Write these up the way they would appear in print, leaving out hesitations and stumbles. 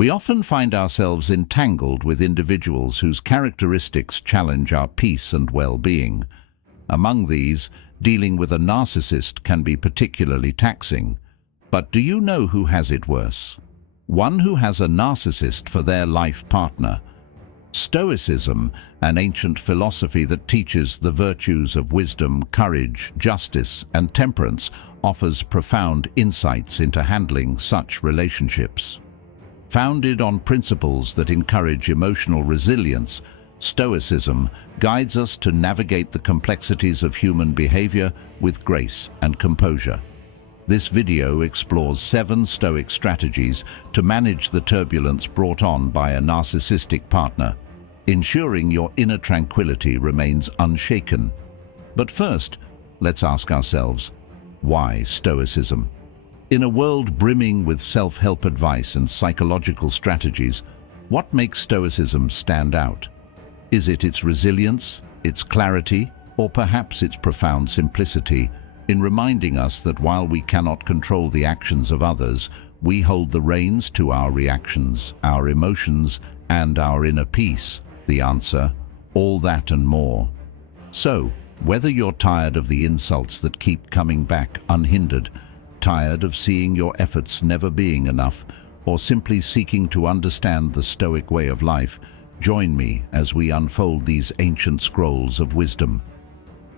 We often find ourselves entangled with individuals whose characteristics challenge our peace and well-being. Among these, dealing with a narcissist can be particularly taxing. But do you know who has it worse? One who has a narcissist for their life partner. Stoicism, an ancient philosophy that teaches the virtues of wisdom, courage, justice, and temperance, offers profound insights into handling such relationships. Founded on principles that encourage emotional resilience, Stoicism guides us to navigate the complexities of human behavior with grace and composure. This video explores 7 Stoic strategies to manage the turbulence brought on by a narcissistic partner, ensuring your inner tranquility remains unshaken. But first, let's ask ourselves, why Stoicism? In a world brimming with self-help advice and psychological strategies, what makes Stoicism stand out? Is it its resilience, its clarity, or perhaps its profound simplicity in reminding us that while we cannot control the actions of others, we hold the reins to our reactions, our emotions, and our inner peace? The answer, all that and more. So, whether you're tired of the insults that keep coming back unhindered, tired of seeing your efforts never being enough, or simply seeking to understand the Stoic way of life, join me as we unfold these ancient scrolls of wisdom.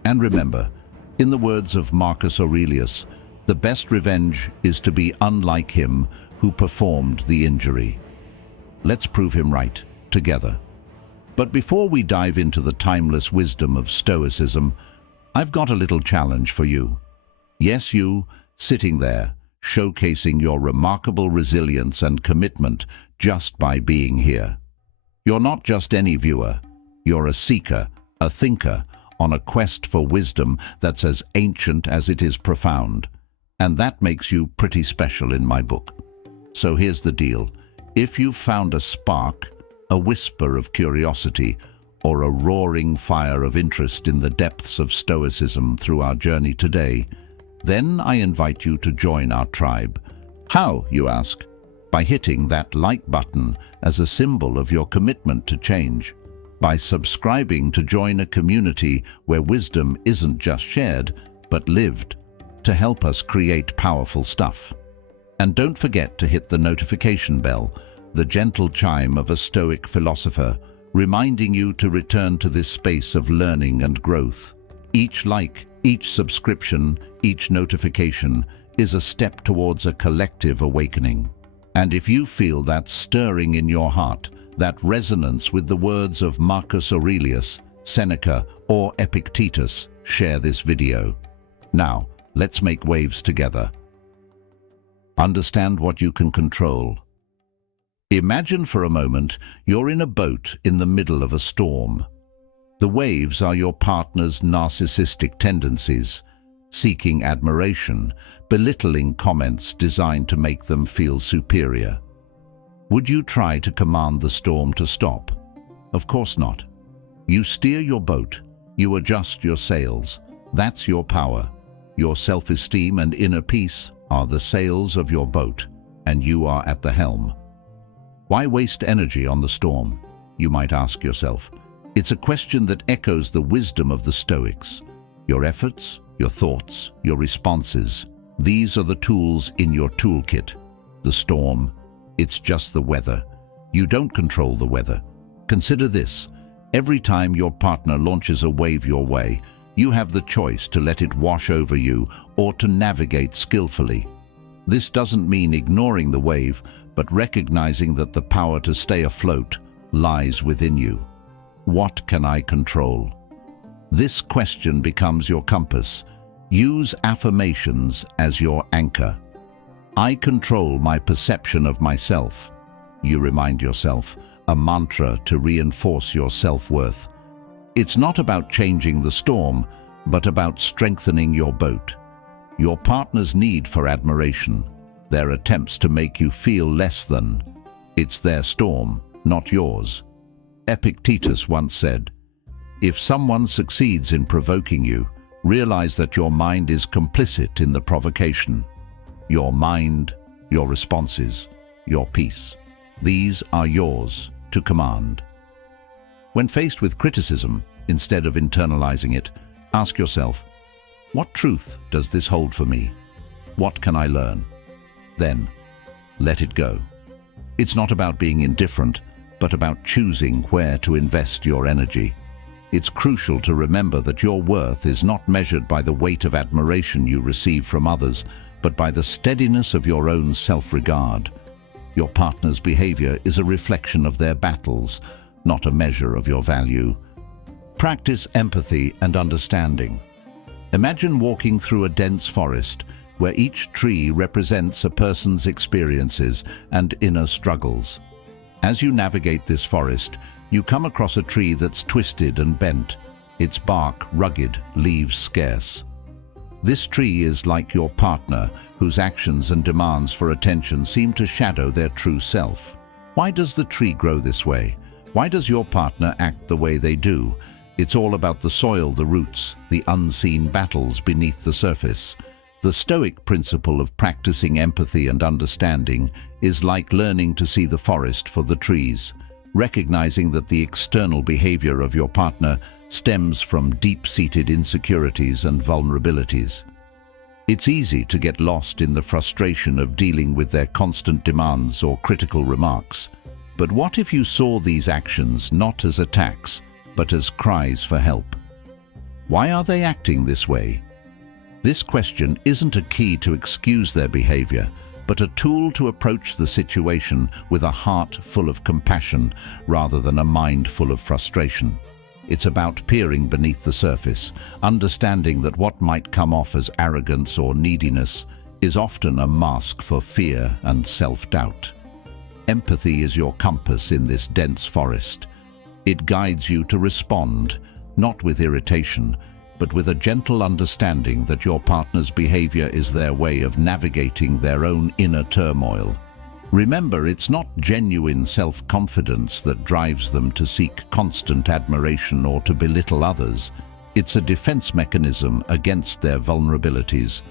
And remember, in the words of Marcus Aurelius, the best revenge is to be unlike him who performed the injury. Let's prove him right, together. But before we dive into the timeless wisdom of Stoicism, I've got a little challenge for you. Yes, you, sitting there, showcasing your remarkable resilience and commitment just by being here. You're not just any viewer. You're a seeker, a thinker, on a quest for wisdom that's as ancient as it is profound. And that makes you pretty special in my book. So here's the deal. If you've found a spark, a whisper of curiosity, or a roaring fire of interest in the depths of Stoicism through our journey today, then I invite you to join our tribe. How, you ask? By hitting that like button as a symbol of your commitment to change. By subscribing to join a community where wisdom isn't just shared, but lived, to help us create powerful stuff. And don't forget to hit the notification bell, the gentle chime of a Stoic philosopher, reminding you to return to this space of learning and growth. Each like, each subscription, each notification is a step towards a collective awakening. And if you feel that stirring in your heart, that resonance with the words of Marcus Aurelius, Seneca, or Epictetus, share this video. Now, let's make waves together. Understand what you can control. Imagine for a moment you're in a boat in the middle of a storm. The waves are your partner's narcissistic tendencies, seeking admiration, belittling comments designed to make them feel superior. Would you try to command the storm to stop? Of course not. You steer your boat, you adjust your sails. That's your power. Your self-esteem and inner peace are the sails of your boat, and you are at the helm. Why waste energy on the storm? You might ask yourself. It's a question that echoes the wisdom of the Stoics. Your efforts, your thoughts, your responses, these are the tools in your toolkit. The storm, it's just the weather. You don't control the weather. Consider this. Every time your partner launches a wave your way, you have the choice to let it wash over you or to navigate skillfully. This doesn't mean ignoring the wave, but recognizing that the power to stay afloat lies within you. What can I control? This question becomes your compass. Use affirmations as your anchor. I control my perception of myself. You remind yourself, a mantra to reinforce your self-worth. It's not about changing the storm, but about strengthening your boat. Your partner's need for admiration, their attempts to make you feel less than. It's their storm, not yours. Epictetus once said, "If someone succeeds in provoking you, realize that your mind is complicit in the provocation. Your mind, your responses, your peace." These are yours to command. When faced with criticism, instead of internalizing it, ask yourself, what truth does this hold for me? What can I learn? Then, let it go. It's not about being indifferent, but about choosing where to invest your energy. It's crucial to remember that your worth is not measured by the weight of admiration you receive from others, but by the steadiness of your own self-regard. Your partner's behavior is a reflection of their battles, not a measure of your value. Practice empathy and understanding. Imagine walking through a dense forest where each tree represents a person's experiences and inner struggles. As you navigate this forest, you come across a tree that's twisted and bent, its bark rugged, leaves scarce. This tree is like your partner, whose actions and demands for attention seem to shadow their true self. Why does the tree grow this way? Why does your partner act the way they do? It's all about the soil, the roots, the unseen battles beneath the surface. The Stoic principle of practicing empathy and understanding is like learning to see the forest for the trees, recognizing that the external behavior of your partner stems from deep-seated insecurities and vulnerabilities. It's easy to get lost in the frustration of dealing with their constant demands or critical remarks. But what if you saw these actions not as attacks, but as cries for help? Why are they acting this way? This question isn't a key to excuse their behavior, but a tool to approach the situation with a heart full of compassion rather than a mind full of frustration. It's about peering beneath the surface, understanding that what might come off as arrogance or neediness is often a mask for fear and self-doubt. Empathy is your compass in this dense forest. It guides you to respond, not with irritation, but with a gentle understanding that your partner's behavior is their way of navigating their own inner turmoil. Remember, it's not genuine self-confidence that drives them to seek constant admiration or to belittle others. It's a defense mechanism against their vulnerabilities.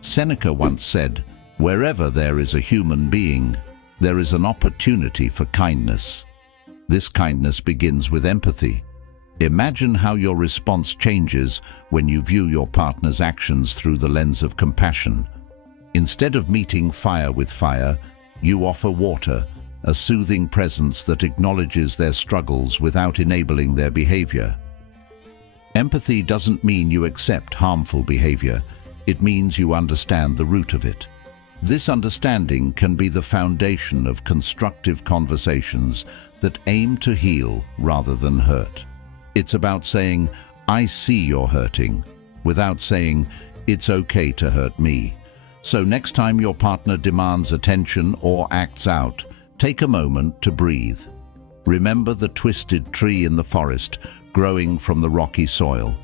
Seneca once said, "Wherever there is a human being, there is an opportunity for kindness." This kindness begins with empathy. Imagine how your response changes when you view your partner's actions through the lens of compassion. Instead of meeting fire with fire, you offer water, a soothing presence that acknowledges their struggles without enabling their behavior. Empathy doesn't mean you accept harmful behavior. It means you understand the root of it. This understanding can be the foundation of constructive conversations that aim to heal rather than hurt. It's about saying, "I see you're hurting," without saying, "It's okay to hurt me." So next time your partner demands attention or acts out, take a moment to breathe. Remember the twisted tree in the forest growing from the rocky soil.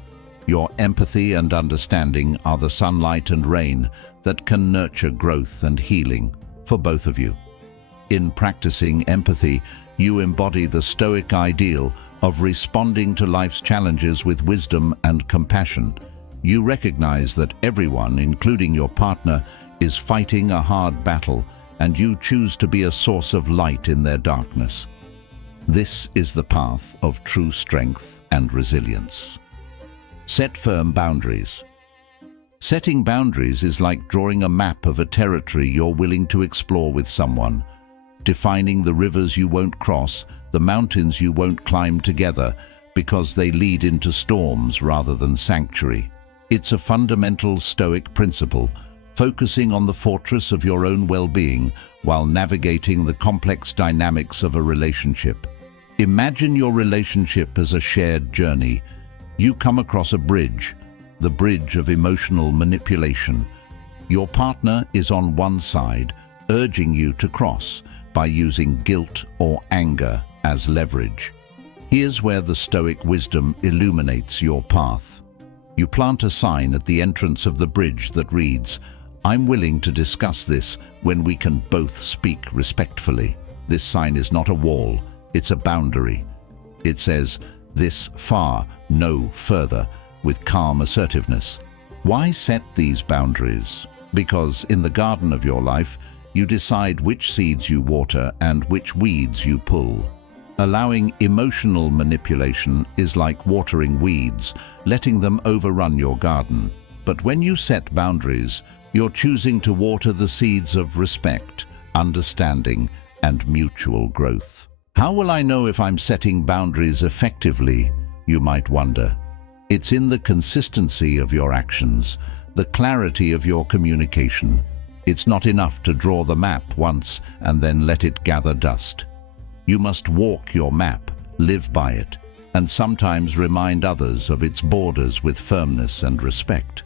Your empathy and understanding are the sunlight and rain that can nurture growth and healing for both of you. In practicing empathy, you embody the Stoic ideal of responding to life's challenges with wisdom and compassion. You recognize that everyone, including your partner, is fighting a hard battle, and you choose to be a source of light in their darkness. This is the path of true strength and resilience. Set firm boundaries. Setting boundaries is like drawing a map of a territory you're willing to explore with someone, defining the rivers you won't cross, the mountains you won't climb together, because they lead into storms rather than sanctuary. It's a fundamental Stoic principle, focusing on the fortress of your own well-being while navigating the complex dynamics of a relationship. Imagine your relationship as a shared journey. You come across a bridge, the bridge of emotional manipulation. Your partner is on one side, urging you to cross by using guilt or anger as leverage. Here's where the Stoic wisdom illuminates your path. You plant a sign at the entrance of the bridge that reads, "I'm willing to discuss this when we can both speak respectfully." This sign is not a wall, it's a boundary. It says, "This far, no further," with calm assertiveness. Why set these boundaries? Because in the garden of your life, You decide which seeds you water and which weeds you pull. Allowing emotional manipulation is like watering weeds, letting them overrun your garden. But when you set boundaries, you're choosing to water the seeds of respect, understanding, and mutual growth. How will I know if I'm setting boundaries effectively, you might wonder? It's in the consistency of your actions, the clarity of your communication. It's not enough to draw the map once and then let it gather dust. You must walk your map, live by it, and sometimes remind others of its borders with firmness and respect.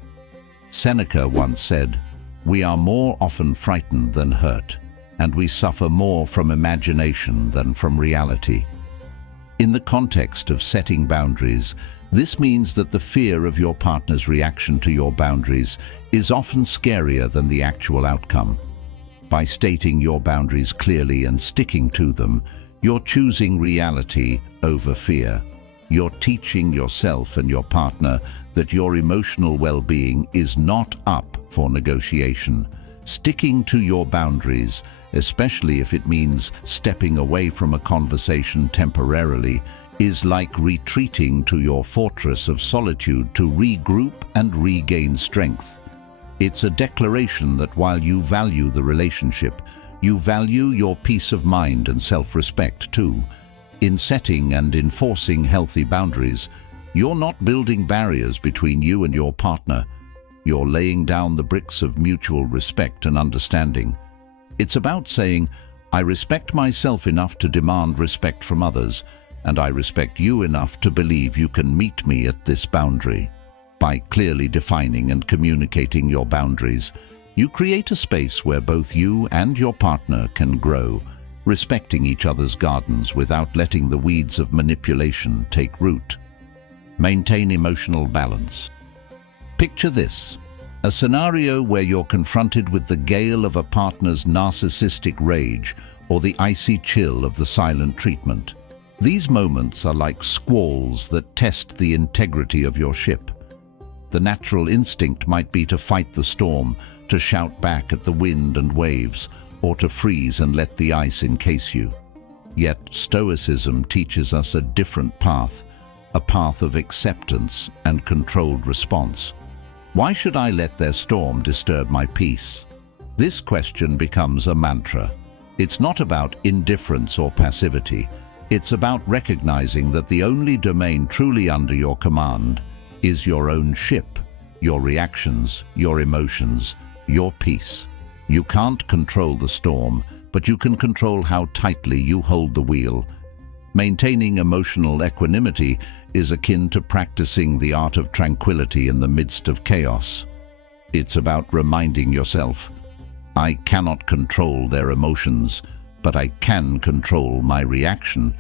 Seneca once said, "We are more often frightened than hurt, and we suffer more from imagination than from reality." In the context of setting boundaries, this means that the fear of your partner's reaction to your boundaries is often scarier than the actual outcome. By stating your boundaries clearly and sticking to them, you're choosing reality over fear. You're teaching yourself and your partner that your emotional well-being is not up for negotiation. Sticking to your boundaries, especially if it means stepping away from a conversation temporarily, is like retreating to your fortress of solitude to regroup and regain strength. It's a declaration that while you value the relationship, you value your peace of mind and self-respect too. In setting and enforcing healthy boundaries, you're not building barriers between you and your partner. You're laying down the bricks of mutual respect and understanding. It's about saying, "I respect myself enough to demand respect from others, and I respect you enough to believe you can meet me at this boundary." By clearly defining and communicating your boundaries, you create a space where both you and your partner can grow, respecting each other's gardens without letting the weeds of manipulation take root. Maintain emotional balance. Picture this: a scenario where you're confronted with the gale of a partner's narcissistic rage or the icy chill of the silent treatment. These moments are like squalls that test the integrity of your ship. The natural instinct might be to fight the storm, to shout back at the wind and waves, or to freeze and let the ice encase you. Yet Stoicism teaches us a different path, a path of acceptance and controlled response. Why should I let their storm disturb my peace? This question becomes a mantra. It's not about indifference or passivity. It's about recognizing that the only domain truly under your command is your own ship, your reactions, your emotions, your peace. You can't control the storm, but you can control how tightly you hold the wheel. Maintaining emotional equanimity is akin to practicing the art of tranquility in the midst of chaos. It's about reminding yourself, "I cannot control their emotions, but I can control my reaction."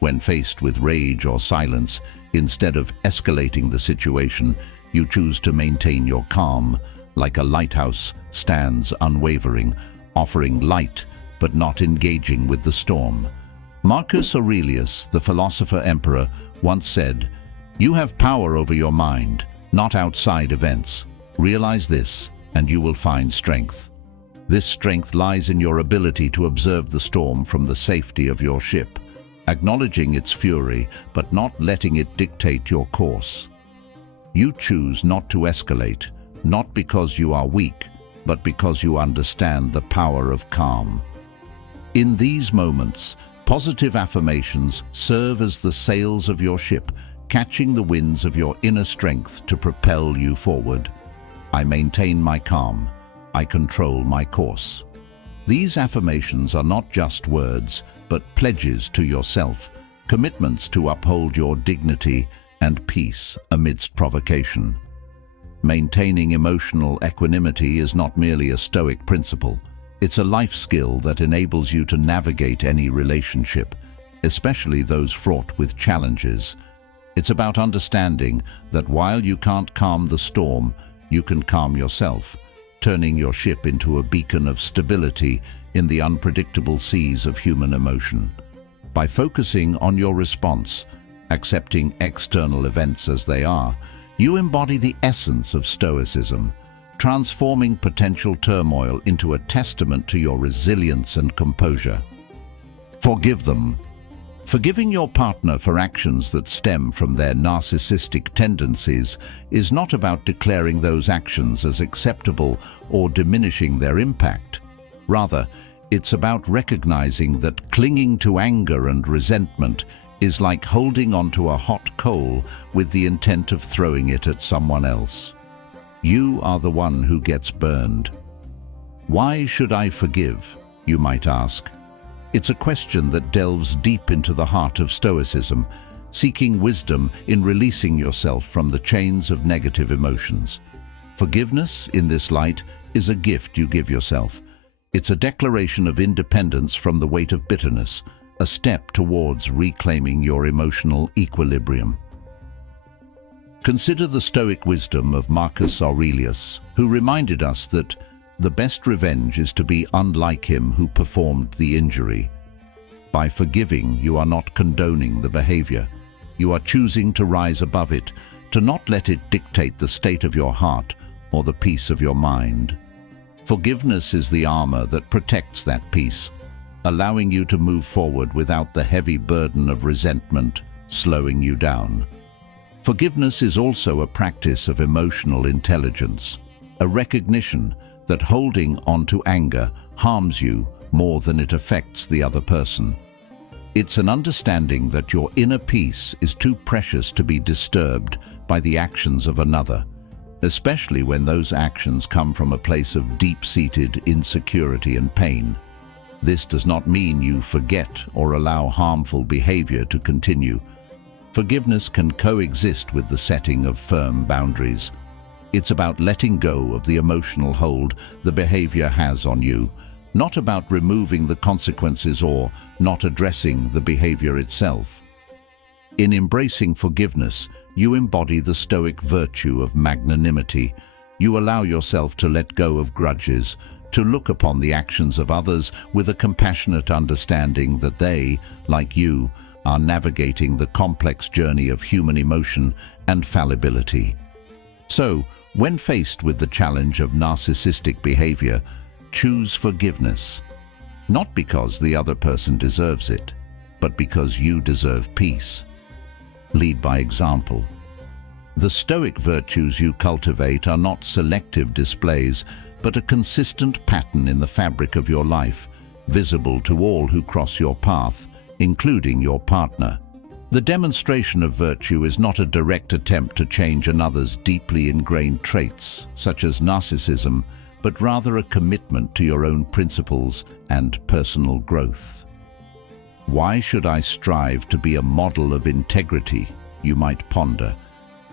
When faced with rage or silence, instead of escalating the situation, you choose to maintain your calm, like a lighthouse stands unwavering, offering light but not engaging with the storm. Marcus Aurelius, the philosopher-emperor, once said, "You have power over your mind, not outside events. Realize this, and you will find strength." This strength lies in your ability to observe the storm from the safety of your ship, acknowledging its fury but not letting it dictate your course. You choose not to escalate, not because you are weak, but because you understand the power of calm. In these moments, positive affirmations serve as the sails of your ship, catching the winds of your inner strength to propel you forward. I maintain my calm. I control my course. These affirmations are not just words, but pledges to yourself, commitments to uphold your dignity and peace amidst provocation. Maintaining emotional equanimity is not merely a Stoic principle. It's a life skill that enables you to navigate any relationship, especially those fraught with challenges. It's about understanding that while you can't calm the storm, you can calm yourself, turning your ship into a beacon of stability in the unpredictable seas of human emotion. By focusing on your response, accepting external events as they are, you embody the essence of Stoicism, transforming potential turmoil into a testament to your resilience and composure. Forgive them. Forgiving your partner for actions that stem from their narcissistic tendencies is not about declaring those actions as acceptable or diminishing their impact. Rather, it's about recognizing that clinging to anger and resentment is like holding onto a hot coal with the intent of throwing it at someone else. You are the one who gets burned. Why should I forgive, you might ask? It's a question that delves deep into the heart of Stoicism, seeking wisdom in releasing yourself from the chains of negative emotions. Forgiveness, in this light, is a gift you give yourself. It's a declaration of independence from the weight of bitterness, a step towards reclaiming your emotional equilibrium. Consider the Stoic wisdom of Marcus Aurelius, who reminded us that the best revenge is to be unlike him who performed the injury. By forgiving, you are not condoning the behavior. You are choosing to rise above it, to not let it dictate the state of your heart or the peace of your mind. Forgiveness is the armor that protects that peace, allowing you to move forward without the heavy burden of resentment slowing you down. Forgiveness is also a practice of emotional intelligence, a recognition that holding on to anger harms you more than it affects the other person. It's an understanding that your inner peace is too precious to be disturbed by the actions of another, especially when those actions come from a place of deep-seated insecurity and pain. This does not mean you forget or allow harmful behavior to continue. Forgiveness can coexist with the setting of firm boundaries. It's about letting go of the emotional hold the behavior has on you, not about removing the consequences or not addressing the behavior itself. In embracing forgiveness, you embody the Stoic virtue of magnanimity. You allow yourself to let go of grudges, to look upon the actions of others with a compassionate understanding that they, like you, are navigating the complex journey of human emotion and fallibility. So, when faced with the challenge of narcissistic behavior, choose forgiveness, not because the other person deserves it, but because you deserve peace. Lead by example. The Stoic virtues you cultivate are not selective displays, but a consistent pattern in the fabric of your life, visible to all who cross your path, including your partner. The demonstration of virtue is not a direct attempt to change another's deeply ingrained traits, such as narcissism, but rather a commitment to your own principles and personal growth. Why should I strive to be a model of integrity, you might ponder?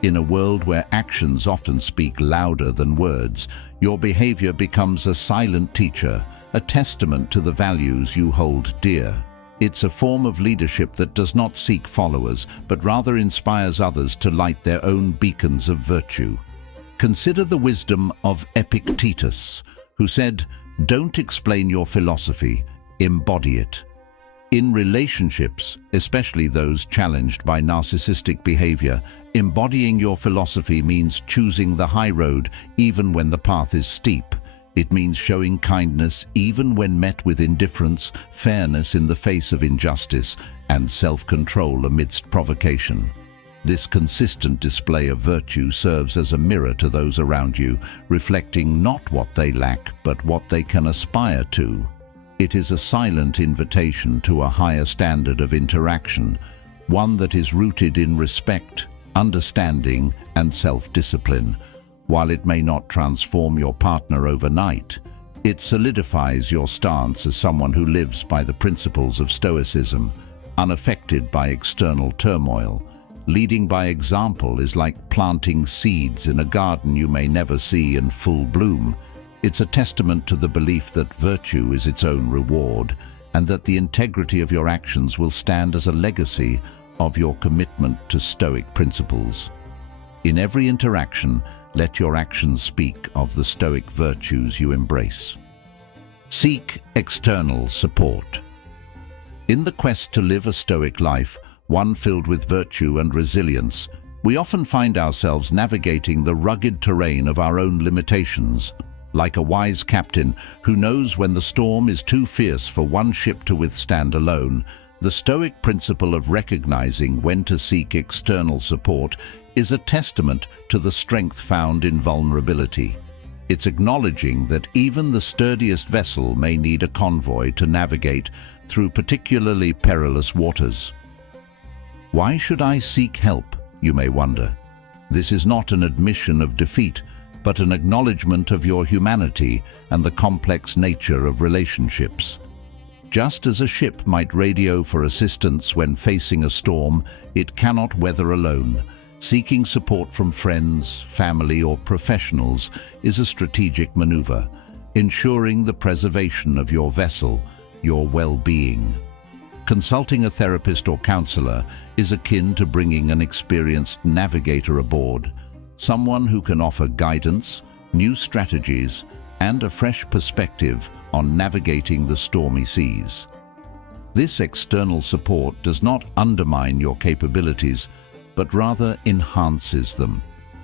In a world where actions often speak louder than words, your behavior becomes a silent teacher, a testament to the values you hold dear. It's a form of leadership that does not seek followers, but rather inspires others to light their own beacons of virtue. Consider the wisdom of Epictetus, who said, "Don't explain your philosophy, embody it." In relationships, especially those challenged by narcissistic behavior, embodying your philosophy means choosing the high road even when the path is steep. It means showing kindness even when met with indifference, fairness in the face of injustice, and self-control amidst provocation. This consistent display of virtue serves as a mirror to those around you, reflecting not what they lack, but what they can aspire to. It is a silent invitation to a higher standard of interaction, one that is rooted in respect, understanding, and self-discipline. While it may not transform your partner overnight, it solidifies your stance as someone who lives by the principles of Stoicism, unaffected by external turmoil. Leading by example is like planting seeds in a garden you may never see in full bloom. It's a testament to the belief that virtue is its own reward, and that the integrity of your actions will stand as a legacy of your commitment to Stoic principles. In every interaction, let your actions speak of the Stoic virtues you embrace. Seek external support. In the quest to live a Stoic life, one filled with virtue and resilience, We often find ourselves navigating the rugged terrain of our own limitations, like a wise captain who knows when the storm is too fierce for one ship to withstand alone. The Stoic principle of recognizing when to seek external support is a testament to the strength found in vulnerability. It's acknowledging that even the sturdiest vessel may need a convoy to navigate through particularly perilous waters. Why should I seek help, you may wonder? This is not an admission of defeat, but an acknowledgement of your humanity and the complex nature of relationships. Just as a ship might radio for assistance when facing a storm it cannot weather alone, seeking support from friends, family, or professionals is a strategic maneuver, ensuring the preservation of your vessel, your well-being. Consulting a therapist or counselor is akin to bringing an experienced navigator aboard, someone who can offer guidance, new strategies, and a fresh perspective on navigating the stormy seas. This external support does not undermine your capabilities, but rather enhances them,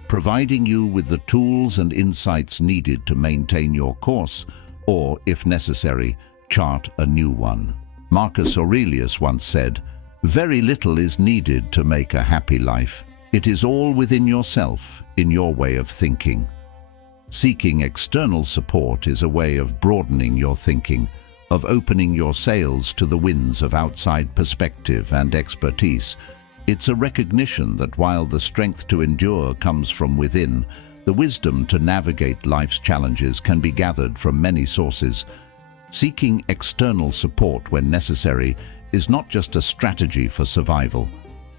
providing you with the tools and insights needed to maintain your course, or, if necessary, chart a new one. Marcus Aurelius once said, "Very little is needed to make a happy life. It is all within yourself, in your way of thinking." Seeking external support is a way of broadening your thinking, of opening your sails to the winds of outside perspective and expertise. It's a recognition that while the strength to endure comes from within, the wisdom to navigate life's challenges can be gathered from many sources. Seeking external support when necessary is not just a strategy for survival.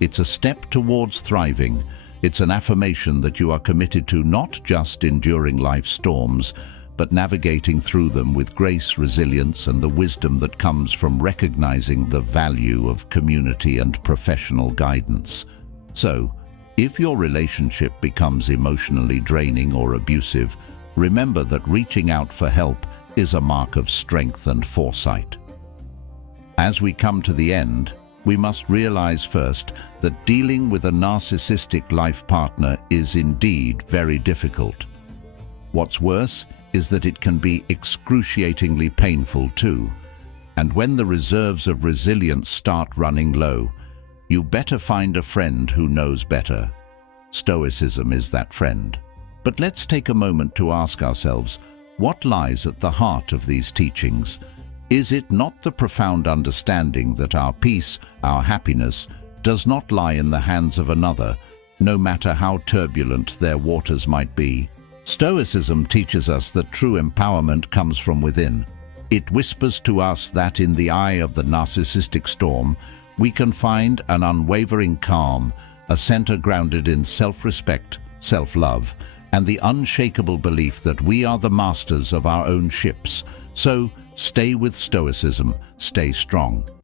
It's a step towards thriving. It's an affirmation that you are committed to not just enduring life's storms, but navigating through them with grace, resilience, and the wisdom that comes from recognizing the value of community and professional guidance. So, if your relationship becomes emotionally draining or abusive, remember that reaching out for help is a mark of strength and foresight. As we come to the end, we must realize first that dealing with a narcissistic life partner is indeed very difficult. What's worse is that it can be excruciatingly painful too. And when the reserves of resilience start running low, you better find a friend who knows better. Stoicism is that friend. But let's take a moment to ask ourselves, what lies at the heart of these teachings? Is it not the profound understanding that our peace, our happiness, does not lie in the hands of another, no matter how turbulent their waters might be? Stoicism teaches us that true empowerment comes from within. It whispers to us that in the eye of the narcissistic storm, we can find an unwavering calm, a center grounded in self-respect, self-love, and the unshakable belief that we are the masters of our own ships. So, stay with Stoicism, stay strong.